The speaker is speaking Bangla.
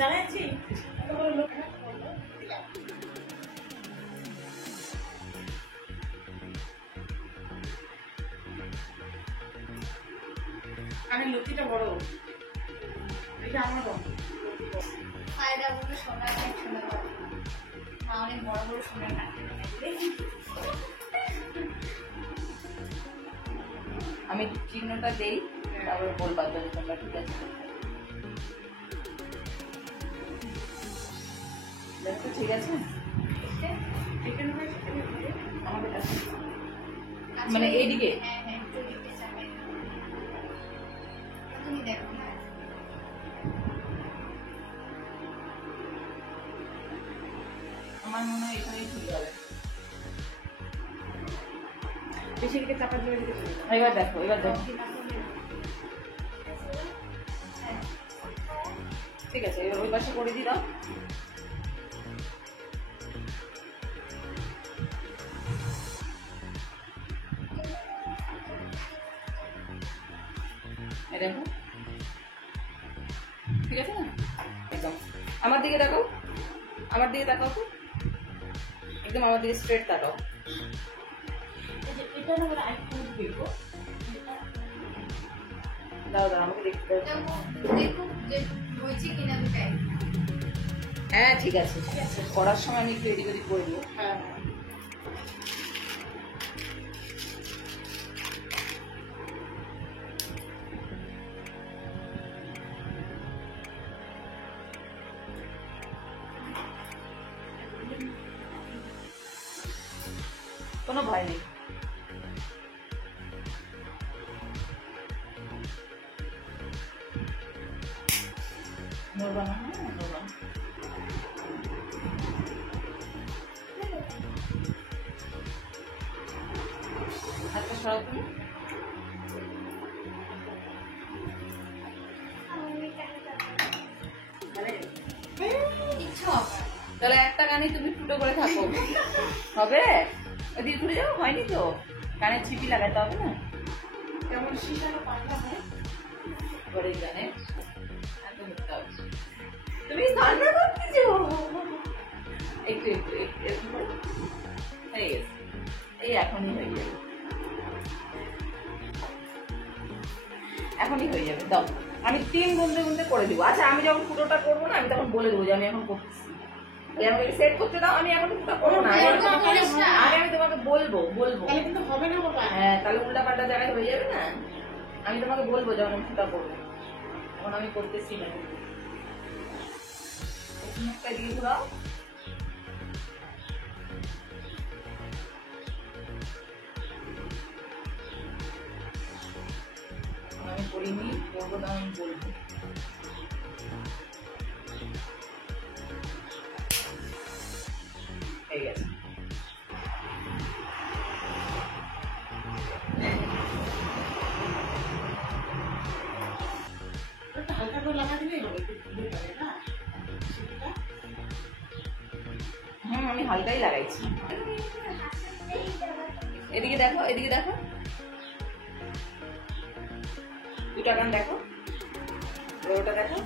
জানাচ্ছি আমি লতিটা বড়, এটা আমার বড়। ফায়দা বলে সবাই অনেক শোনা করে, অনেক বড় বড় শোনা কাটে। আমি চিহ্নটা দেই, তারপরে বলবা যদি তোমরা ঠিক আছে। দেখো ঠিক আছে আমাদের কাছে, মানে এইদিকে। হ্যাঁ হ্যাঁ, একটু দিকে চাপাই তুমি দেখো। হ্যাঁ আমার মনে হয় এখানেই ঠিক হবে। বেশি দিকে চাপা দিয়ে এবার দেখো, এবার দেখো ঠিক আছে। এবার ওই পাশে করে দিলাম। দেখো ঠিক আছে না? একদম আমার দিকে তাকাও, আমার দিকে তাকাও তো, একদম আমার দিকে স্ট্রেট তাকাও। এটা না বলে আরেকটু দেখবো। দাও দাও আমাকে দেখতে দাও। দেখো যে হয়েছে কিনা দুটাই। হ্যাঁ ঠিক আছে, করার সময় আমি একটু এদিক ওদিক করে দিও। হ্যাঁ কোনো ভয় নেই। নড়বা না, হ্যাঁ নড়বা না। হাতটা সরাও তুমি। কিচ্ছু হবে না। তাহলে একটা গানই তুমি ফুটো করে থাকো, হবে? ওদিকে ঘুরে যাও, হয়নি তো? কানের ছিপি লাগাতে হবে না? কেমন শিশানো পাখা হয়। এবার এই গানে একদম উঠতে হবে। তুমি কান্না করতেছো, একটু একটু একটু এরকম করো। হয়ে গেছে, এই এখনই হয়ে যাবে, এখনই হয়ে যাবে। দাও আমি 3 গুনতে গুনতে করে দিব। আচ্ছা আমি যখন ফুটোটা করবো না, আমি তখন বলে দেবো যে আমি এখন করতেছি। আমাকে সেট করতে দাও, আমি এখন ফুটো করবো না, আগে আমি তোমাকে বলবো বলবো। তাহলে কিন্তু হবে না বাবা। হ্যাঁ তাহলে উল্টা পাল্টা জায়গায় হয়ে যাবে না। আমি তোমাকে বলবো যখন আমি ফুটা করবো, এখন আমি করতেছি না। মুখটা দিয়ে ঘুরাও। আমি করিনি, করবো না, আমি বলবো। হয়ে গেছে। হালকা করে লাগা দিলেই হবে, না আমি হালকাই লাগাইছি। এদিকে দেখো, এদিকে দেখো, দুটা গান দেখো, ওটা দেখো।